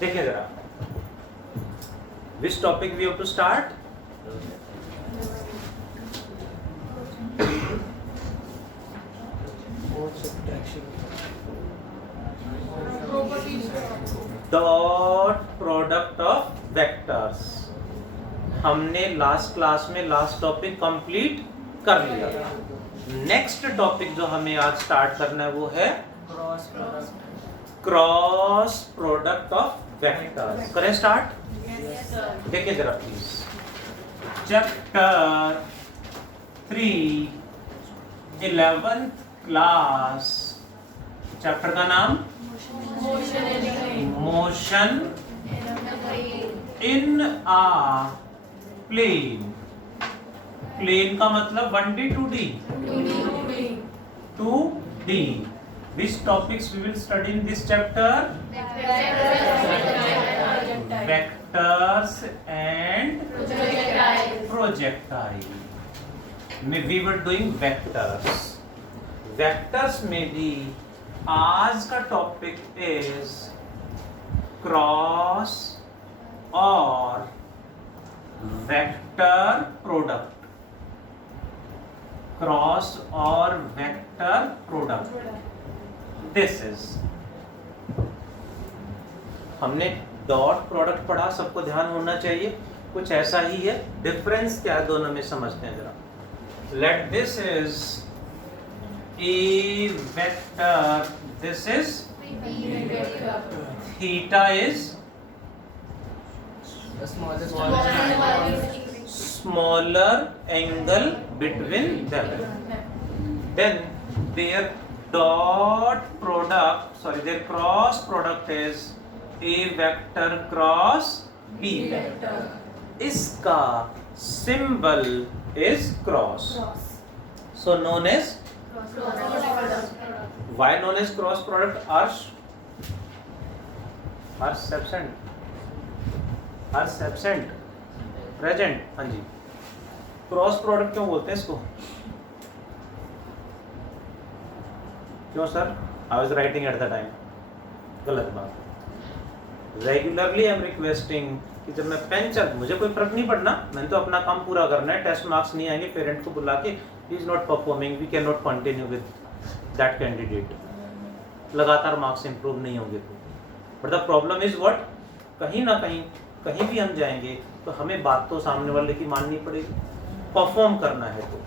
देखिए जरा, which topic we have to start? Dot product of vectors. हमने last class में लास्ट टॉपिक कंप्लीट कर लिया। नेक्स्ट टॉपिक जो हमें आज स्टार्ट करना है वो है क्रॉस प्रोडक्ट ऑफ वेक्टर्स। करें स्टार्ट? देखिए जरा please, chapter 3 11th class, chapter का नाम motion in a plane. Plane का मतलब 1D 2D 2D। Which topics we will study in this chapter? Vectors and projectile। We were doing vectors। Vectors में भी आज का टॉपिक is क्रॉस और vector product. Cross और वेक्टर प्रोडक्ट। दिस इज, हमने dot product पढ़ा, सबको ध्यान होना चाहिए, कुछ ऐसा ही है। डिफरेंस क्या है दोनों में समझते हैं जरा। Let this is a vector, this is theta is smaller angle between them, then their dot product, their cross product is a vector cross b vector। इसका symbol is cross, so known as why known as cross product? Arsh absent, present. हाँ जी, cross product क्यों बोलते हैं इसको? क्यों sir? I was writing at the time. गलत बात। Regularly I am requesting कि जब मैं पेन चल, मुझे कोई फर्क नहीं पड़ना, मैंने तो अपना काम पूरा करना है। टेस्ट मार्क्स नहीं आएंगे, पेरेंट को बुला के ही is not performing, we can not continue with that candidate. लगातार मार्क्स इंप्रूव नहीं होंगे तो। But the problem is what, कहीं ना कहीं भी हम जाएंगे तो हमें बात तो सामने वाले की माननी पड़ेगी, परफॉर्म करना है। तो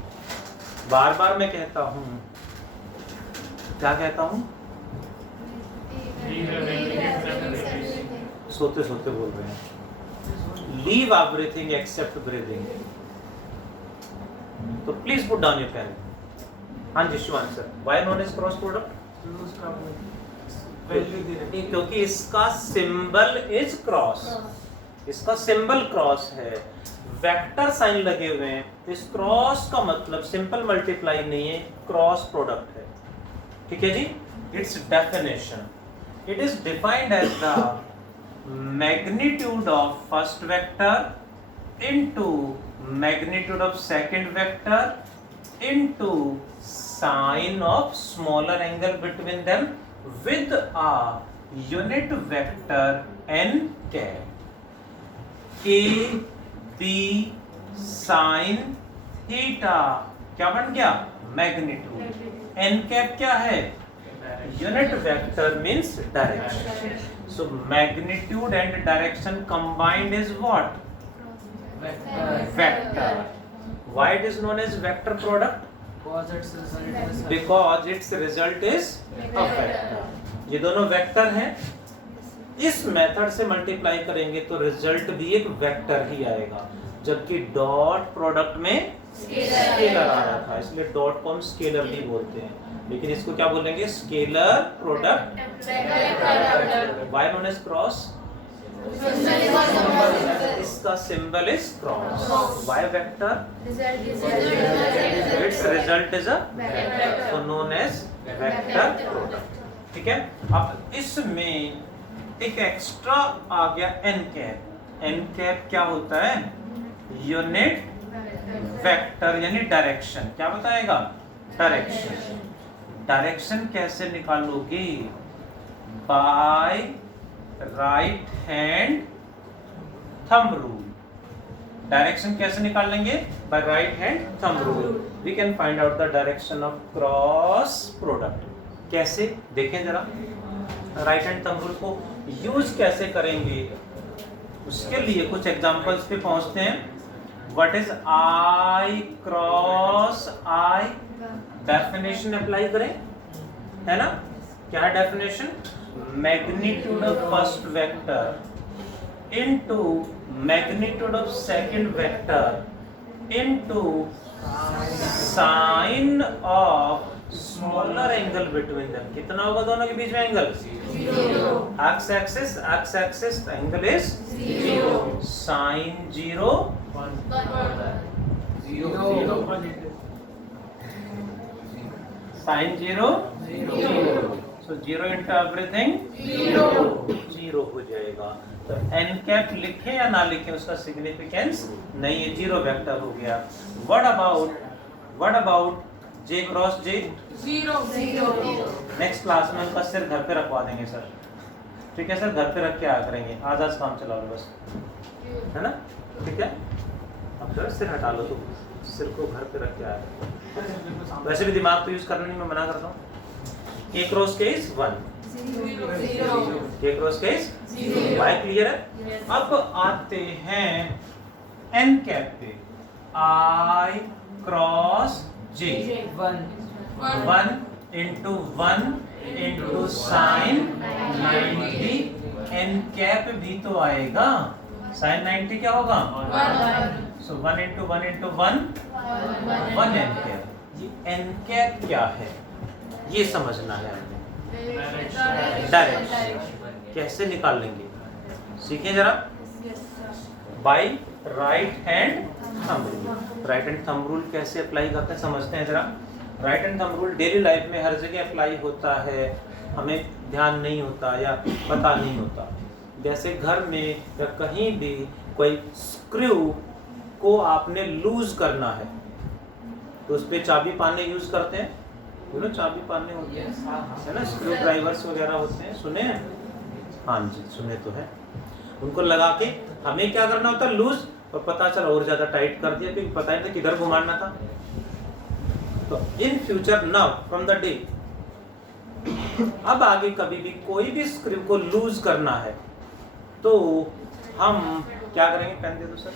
बार बार मैं कहता हूँ, क्या कहता हूँ? सोते सोते बोल रहे हैं। Leave everything except breathing. तो please put down your pen. हाँ जी Shivan sir, why known as cross product? क्योंकि इसका सिंबल इज क्रॉस, इसका सिंबल क्रॉस है, वेक्टर साइन लगे हुए हैं। इस क्रॉस का मतलब सिंपल मल्टीप्लाई नहीं है, क्रॉस प्रोडक्ट है। ठीक है जी। Its definition, it is defined as the magnitude of first vector into magnitude of second vector into sine of smaller angle between them with a unit vector n cap। a b sin theta क्या बन गया? Magnitude. n cap क्या है? Unit vector means direction. So magnitude and direction combined is what? Vector। Why it is known as vector product? Because its result is a vector। ये दोनों vector हैं, इस method से मल्टीप्लाई करेंगे तो result भी एक वेक्टर ही आएगा, जबकि डॉट प्रोडक्ट में स्केलर आ रहा था, इसलिए डॉट को हम स्केलर भी बोलते हैं, लेकिन इसको क्या बोलेंगे? Scalar product. Why known as cross? इसका symbol is cross. Why vector? Its result is a vector, so known as vector product. ठीक है। अब इसमें एक एक्स्ट्रा आ गया एन कैप। एन कैप क्या होता है? यूनिट वेक्टर यानी डायरेक्शन। क्या बताएगा? डायरेक्शन। डायरेक्शन कैसे निकालोगे? By right hand thumb rule. Direction कैसे निकाल लेंगे? By right hand thumb rule we can find out the direction of cross product. कैसे देखें जरा, राइट हैंड थंब रूल को यूज कैसे करेंगे, उसके लिए कुछ एग्जांपल्स पे पहुंचते हैं। What is I cross i? Definition apply करें, है ना? क्या है definition? Magnitude of first vector into magnitude of second vector into sine of smaller angle between them. कितना होगा दोनों के बीच में angle? X axis angle is 0, sine 0 sine 0 so 0 into everything 0 हो जाएगा। तो एन कैप लिखे या ना लिखे उसका सिग्निफिकेंस नहीं है, 0 वेक्टर हो गया। What about J cross J? 0। Next class में उनका सिर घर पे रखवा देंगे सर, ठीक है सर? घर पे रख के आया करेंगे, आज काम चला लो बस, है ना? ठीक है, अब सर सिर हटा लो, तो सिर को घर पे रख के आया। वैसे भी दिमाग तो यूज करना नहीं, मैं मना करता हूँ। ए क्रॉस के इज 1, के क्रॉस के इज 0। वाई क्लियर है? अब आते हैं एन कैप पे। I cross j 1 into 1 into sine 90। N cap भी तो आएगा, साइन 90 क्या होगा? 1। So 1 into 1 into 1 1 n cap. ये एन कैप क्या है ये समझना है हमें। डायरेक्शन कैसे निकाल लेंगे सीखें जरा। By right hand thumb rule. Right hand thumb rule कैसे अप्लाई करते हैं समझते हैं जरा। Right hand thumb rule daily life में हर जगह अप्लाई होता है, हमें ध्यान नहीं होता या पता नहीं होता। जैसे घर में या कहीं भी कोई स्क्रू को आपने लूज करना है तो उस पर चाबी पाने यूज करते हैं, बोलो चाबी पाने होते हैं, है ना? स्क्रू ड्राइवर्स वगैरह होते हैं, सुने हैं? हाँ जी सुने तो है। उनको लगा के हमें क्या करना होता है? लूज, और पता चला और ज्यादा टाइट कर दिया क्योंकि पता ही नहीं किधर घुमाना था। तो in future now from the day, अब आगे कभी भी कोई भी स्क्रू को लूज करना है तो हम क्या करेंगे? पेन दे दो सर,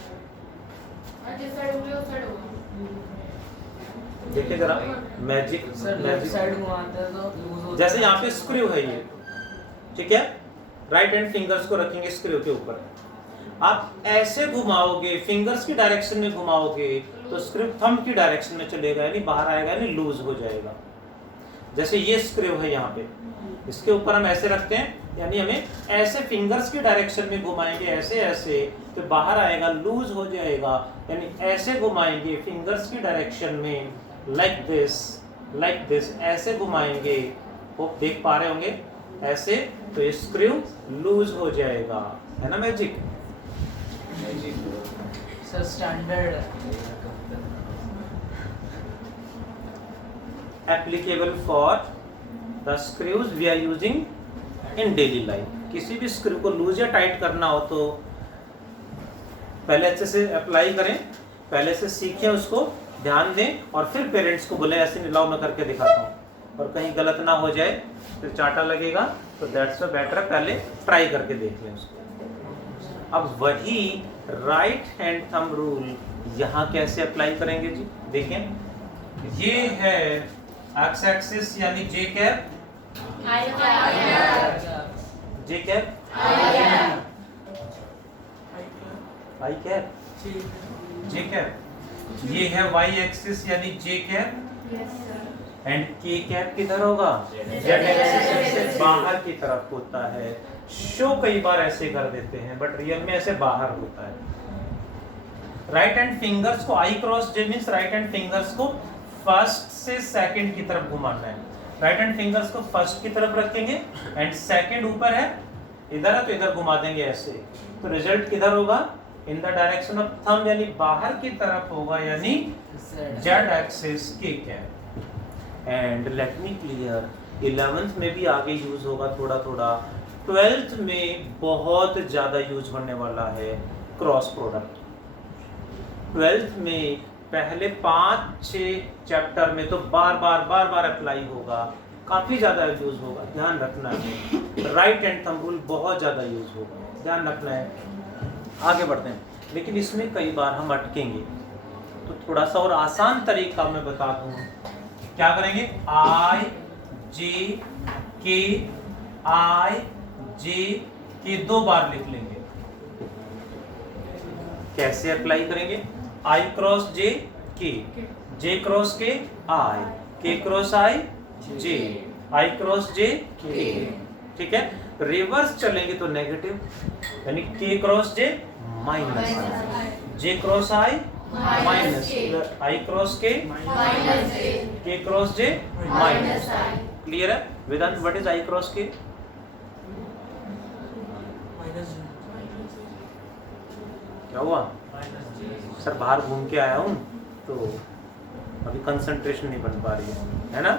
देखिए जरा मैजिक साइड घुमाते हैं तो लूज होता है। जैसे यहाँ पे स्क्रू है ये, ठीक है? राइट हैंड फिंगर्स को रखेंगे स्क्रू के ऊपर, आप ऐसे घुमाओगे, फिंगर्स की डायरेक्शन में घुमाओगे तो स्क्रू थंब की डायरेक्शन में चलेगा, यानी बाहर आएगा, यानी लूज हो जाएगा। जैसे ये स्क्रू है यहाँ पे, इसके ऊपर हम ऐसे रखते हैं, यानी हमें ऐसे फिंगर्स की डायरेक्शन में घुमाएंगे, ऐसे ऐसे तो बाहर आएगा, लूज हो जाएगा। यानी ऐसे घुमाएंगे फिंगर्स की डायरेक्शन में, लाइक दिस ऐसे घुमाएंगे, वो देख पा रहे होंगे ऐसे, तो ये स्क्रू लूज हो जाएगा, है ना? Magic sir standard applicable for the screws we are using in daily life. किसी भी स्क्रू को लूज या टाइट करना हो तो पहले अच्छे से अप्लाई करें, पहले से सीखें, उसको ध्यान दें, और फिर पेरेंट्स को बोले ऐसे नहीं, लाओ मैं करके दिखाता हूँ, और कहीं गलत ना हो जाए फिर चाटा लगेगा। तो दैट्स व्हाई बेटर है पहले ट्राई करके देख लें उसको। अब वही राइट हैंड थंब रूल यहाँ कैसे अप्लाई करेंगे जी? देखें, ये है एक्स एक्सिस यानी जे कैप, जे कैप, आई कैप, जे कैप। ये है वाई एक्सिस यानी जे कैप, एंड के कैप किधर होगा? जेड एक्सिस से बाहर की तरफ होता है। शो कई बार ऐसे कर देते हैं बट रियल में ऐसे बाहर होता है। राइट हैंड फिंगर्स को आई क्रॉस जे मींस राइट हैंड फिंगर्स को फर्स्ट से सेकंड की तरफ घुमाना है। राइट हैंड फिंगर्स को फर्स्ट की तरफ रखेंगे एंड सेकंड ऊपर है, इधर है तो इधर घुमा देंगे ऐसे, तो रिजल्ट किधर होगा? In the direction of thumb, यानी बाहर की तरफ होगा, यानी जेड एक्सिस के cap. And let me clear, 11th में भी आगे यूज होगा थोड़ा थोड़ा, 12th में बहुत ज़्यादा यूज होने वाला है क्रॉस प्रोडक्ट। 12th में पहले 5-6 चैप्टर में तो बार बार अप्लाई होगा, काफ़ी ज़्यादा यूज होगा, ध्यान रखना है। राइट हैंड थंब रूल बहुत ज़्यादा यूज होगा, ध्यान रखना है। आगे बढ़ते हैं, लेकिन इसमें कई बार हम अटकेंगे, तो थोड़ा सा और आसान तरीका मैं बता दूँ। क्या करेंगे? आई जे के 2 बार लिख लेंगे। कैसे अप्लाई करेंगे? आई क्रॉस जे के, जे क्रॉस के आई, के क्रॉस आई जे, आई क्रॉस जे के। ठीक है, रिवर्स चलेंगे तो नेगेटिव, यानी के cross J minus, J cross I minus, I cross के क्रॉस जे माइनस। क्लियर है वेदांत? व्हाट इज आई क्रॉस के? क्या हुआ सर? बाहर घूम के आया हूँ तो अभी कंसंट्रेशन नहीं बन पा रही है ना?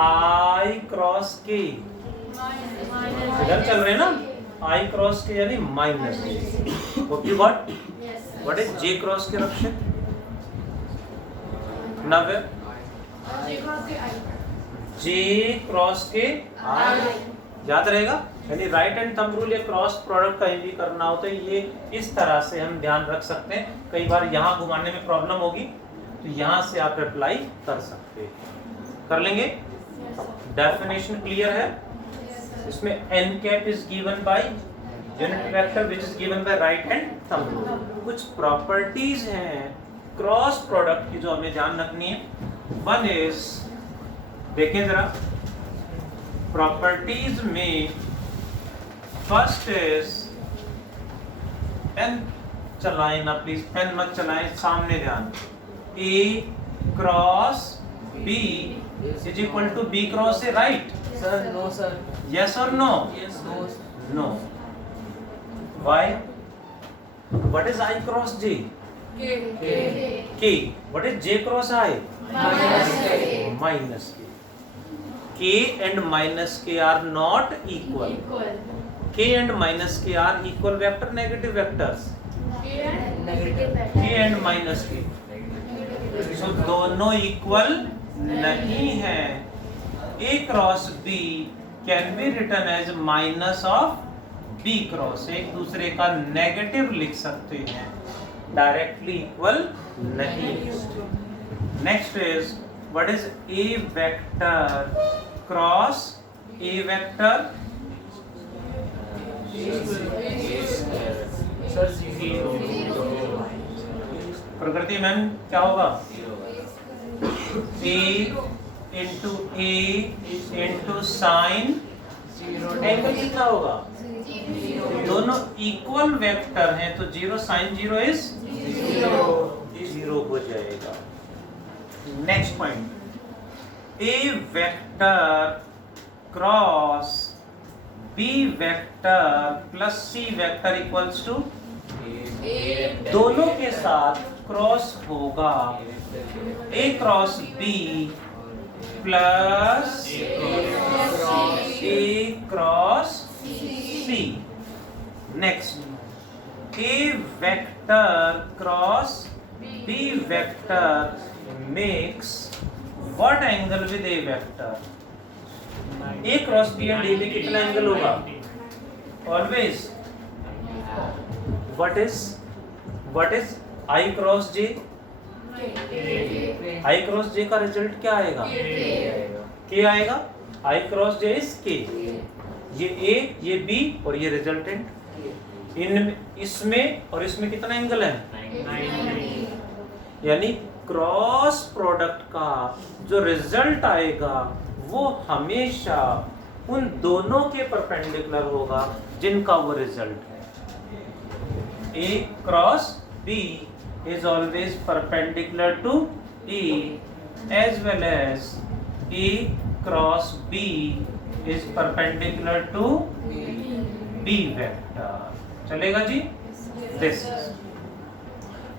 आई क्रॉस के इधर चल रहे हैं ना, आई क्रॉस के यानी minus J. Okay, what is J cross के रक्षक? नव्य जे क्रॉस के आई, याद रहेगा। यानी राइट हैंड थंब रूल या क्रॉस प्रोडक्ट कहीं भी करना हो तो ये इस तरह से हम ध्यान रख सकते हैं। कई बार यहाँ घुमाने में प्रॉब्लम होगी तो यहाँ से आप अप्लाई कर सकते हैं, कर लेंगे। डेफिनेशन क्लियर है? इसमें n cap is given by unit vector which is given by right hand thumb rule. कुछ प्रॉपर्टीज हैं क्रॉस प्रोडक्ट की जो हमें ध्यान रखनी है। वन इज, देखें जरा प्रॉपर्टीज में, फर्स्ट इज, पेन चलाएं ना प्लीज, पेन मत चलाएं, सामने ध्यान। A cross B is equal to B cross A, right? Sir no sir. Yes और no? No. Why? What is I cross J? K. What is J cross I? Minus K. K and minus K are not equal. K and minus K are equal vector, negative vectors. K and minus K. So दोनों equal नहीं है। A cross B can be written as minus of B cross, एक दूसरे का negative लिख सकते हैं, directly equal नहीं। Next is, what is A vector cross A vector? प्रकृति मैम क्या होगा? A into A into sin angle कितना होगा? दोनों इक्वल वेक्टर हैं तो 0 sin 0 इज 0 हो जाएगा। Next point, A vector cross B vector plus C vector equals to, दोनों के साथ क्रॉस होगा A cross B plus A cross C। Next, A vector cross B vector makes what angle with A vector? A cross B and A में कितना angle होगा? Always. What is I cross J? I cross J का result क्या आएगा? K आएगा। I cross J is K। ये A, ये B और ये रिजल्टेंट। इसमें और इसमें कितना एंगल है? 90। यानी क्रॉस प्रोडक्ट का जो रिजल्ट आएगा वो हमेशा उन दोनों के परपेंडिकुलर होगा जिनका वो रिजल्ट है। A cross B is always perpendicular to A as well as A cross B is perpendicular to B vector। चलेगा जी? This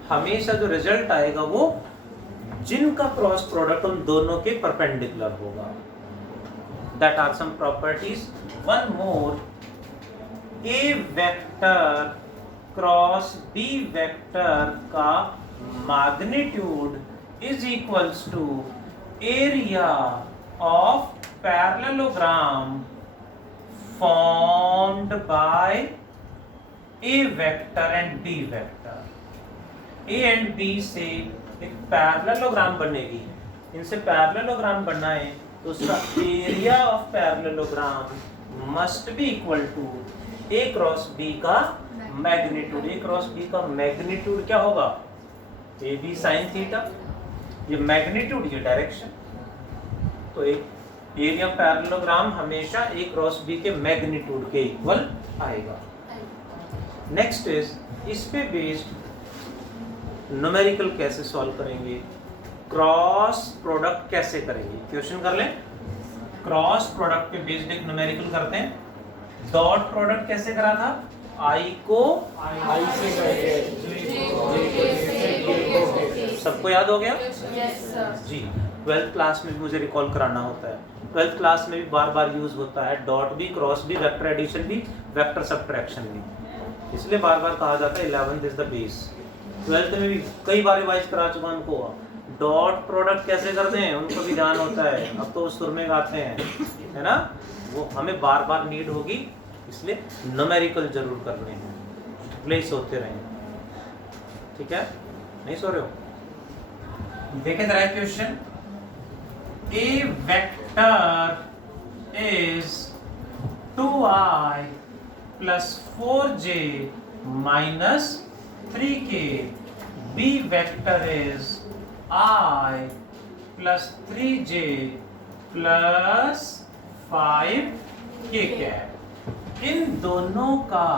हमेशा जो रिजल्ट आएगा वो जिनका क्रॉस प्रोडक्ट उन दोनों के परपेंडिकुलर होगा। That are some properties. One more, A vector cross B vector का magnitude is equals to area of parallelogram formed by a vector and b vector. a and b से एक parallelogram बनेगी. इनसे parallelogram बनाए तो उसका area of parallelogram must be equal to a cross b का magnitude. a cross b का magnitude क्या होगा? A b sine theta. ये मैग्नीट्यूड, ये डायरेक्शन. तो एक एरिया पैरेललोग्राम हमेशा ए क्रॉस बी के मैग्नीट्यूड के इक्वल आएगा. नेक्स्ट इज, इस पे बेस्ड न्यूमेरिकल कैसे सॉल्व करेंगे, क्रॉस प्रोडक्ट कैसे करेंगे. क्वेश्चन कर लें. क्रॉस प्रोडक्ट पे बेस्ड एक न्यूमेरिकल करते हैं. डॉट प्रोडक्ट कैसे करा था? आई को आई से सबको याद हो गया? जी. 12th क्लास में भी मुझे रिकॉल कराना होता है. 12th क्लास में भी बार बार यूज होता है. डॉट भी, क्रॉस भी, वेक्टर एडिशन भी, वेक्टर सब्ट्रैक्शन भी. इसलिए बार बार कहा जाता है 11th is the base. 12th में भी कई बार रिवाइज करा चुका उनको. डॉट प्रोडक्ट कैसे करते हैं उनको भी ध्यान होता है. अब तो सुर में गाते हैं, है ना. वो हमें बार बार नीड होगी, इसलिए न्यूमेरिकल जरूर करने हैं. प्लेस होते रहें. ठीक है, नहीं सो रहे हो? देखें जरा question. A vector is 2i plus 4j minus 3k. B vector is I plus 3j plus 5k cap. इन दोनों का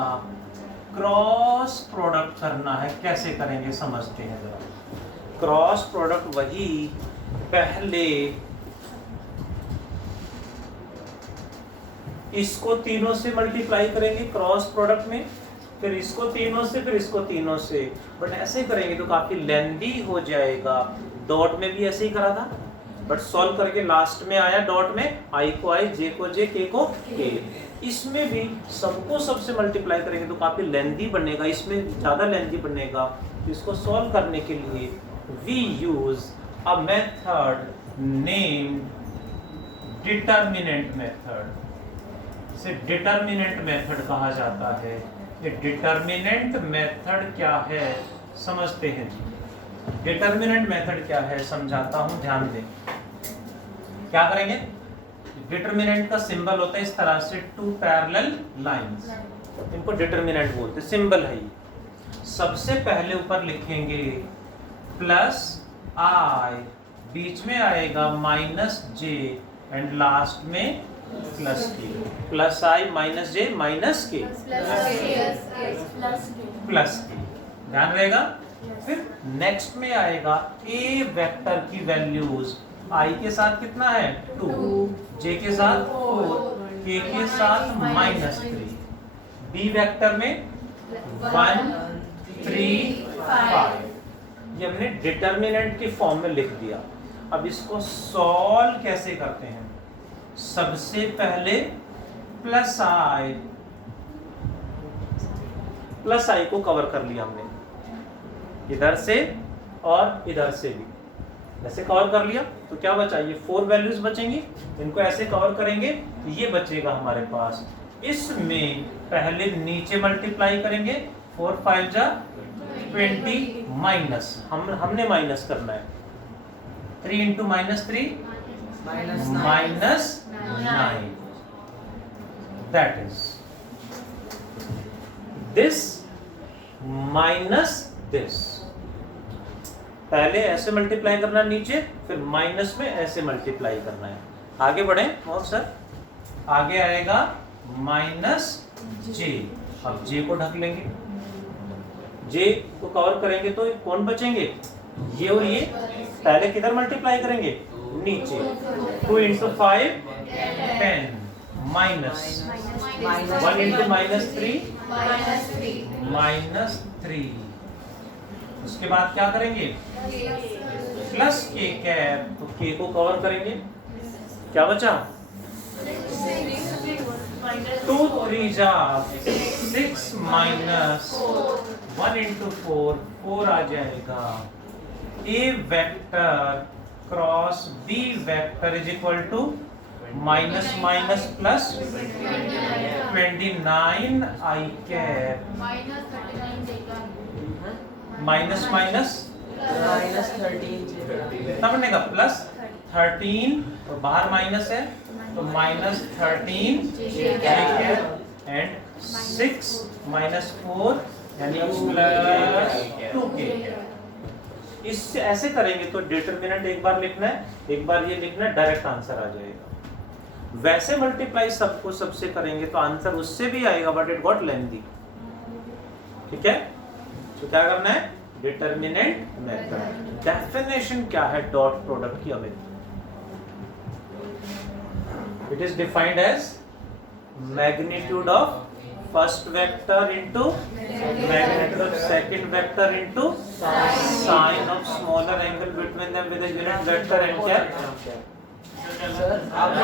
क्रॉस प्रोडक्ट करना है. कैसे करेंगे समझते हैं जरा. क्रॉस प्रोडक्ट वही, पहले इसको तीनों से मल्टीप्लाई करेंगे क्रॉस प्रोडक्ट में, फिर इसको तीनों से, फिर इसको तीनों से. बट ऐसे करेंगे तो काफी लेंथी हो जाएगा. डॉट में भी ऐसे ही करा था, बट सॉल्व करके लास्ट में आया डॉट में आई को आई, जे को जे, के को के. इसमें भी सबको सबसे मल्टीप्लाई करेंगे तो काफी लेंथी बनेगा. इसमें ज्यादा लेंथी बनेगा. तो इसको सॉल्व करने के लिए we use a method named determinant method. इसे डिटर्मिनेंट मेथड कहा जाता है. ये डिटर्मिनेंट मेथड क्या है समझते हैं जी. डिटर्मिनेंट मेथड क्या है समझाता हूं, ध्यान दें. क्या करेंगे? डिटर्मिनेंट का सिंबल होता है इस तरह से, टू पैरेलल लाइंस. इनको डिटर्मिनेंट बोलते हैं. सिंबल है ये. सबसे पहले ऊपर लिखेंगे प्लस आई, बीच में आएगा माइनस जे, एंड लास्ट में प्लस के. प्लस आई माइनस जे माइनस के प्लस के. ध्यान रहेगा. फिर नेक्स्ट में आएगा ए वेक्टर की वैल्यूज. आई के साथ कितना है 2, जे के साथ 4, के साथ -3. बी वेक्टर में 1, 3, 5. ये हमने डिटर्मिनेंट की फॉर्म में लिख दिया. अब इसको सॉल्व कैसे करते हैं? सबसे पहले प्लस आई को कवर कर लिया हमने, इधर से और इधर से भी ऐसे कवर कर लिया. तो क्या बचा? ये 4 वैल्यूज बचेंगी. इनको ऐसे कवर करेंगे तो ये बचेगा हमारे पास. इसमें पहले नीचे मल्टीप्लाई करेंगे. 4 5 जा 20 माइनस, हमने माइनस करना है. 3 into -3 -9. That is this minus this. पहले ऐसे मल्टीप्लाई करना नीचे, फिर माइनस में ऐसे मल्टीप्लाई करना है. आगे बढ़े और सर. आगे आएगा माइनस जे. अब जे को ढक लेंगे. जे को कवर करेंगे तो कौन बचेंगे? ये और ये. पहले किधर मल्टीप्लाई करेंगे? नीचे. 2 इंटू 5 10 माइनस 1 इंटू -3 उसके बाद क्या करेंगे? प्लस के कैप. तो के को कवर करेंगे. क्या बचा? 2 3 जा 6 माइनस 1 इंटू 4 आ जाएगा। A vector cross B vector is equal to minus minus plus 29 i cap minus minus minus 13 कितना बनेगा प्लस 13 और बाहर माइनस है तो माइनस 13 एंड 6 माइनस 4 यानी प्लस 2k। इससे ऐसे करेंगे तो डिटरमिनेंट एक बार लिखना है, एक बार ये लिखना है, डायरेक्ट आंसर आ जाएगा। वैसे मल्टीप्लाई सबको सबसे करेंगे तो आंसर उससे भी आएगा बट इट गॉट लेंथी। ठीक है, तो क्या करना है, डिटरमिनेंट मेथड। डेफिनेशन क्या है डॉट प्रोडक्ट की Amit? It is defined as magnitude of first vector into magnitude of second vector into sine of smaller angle between them with a unit vector and क्या सर आपने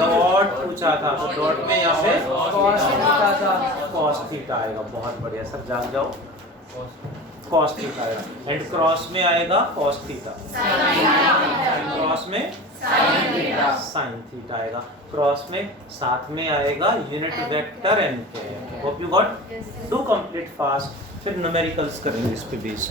dot पूछा था, तो dot में यहाँ पे cos थीटा था। cos थीटा आएगा। बहुत बढ़िया सर, जाग जाओ। cos थीटा आएगा एंड क्रॉस में आएगा cos थीटा, क्रॉस में sin थीटा आएगा, क्रॉस में साथ में आएगा यूनिट वेक्टर एन के। Hope you got. Do complete fast, फिर न्यूमेरिकल्स करेंगे इस पे बेस्ड।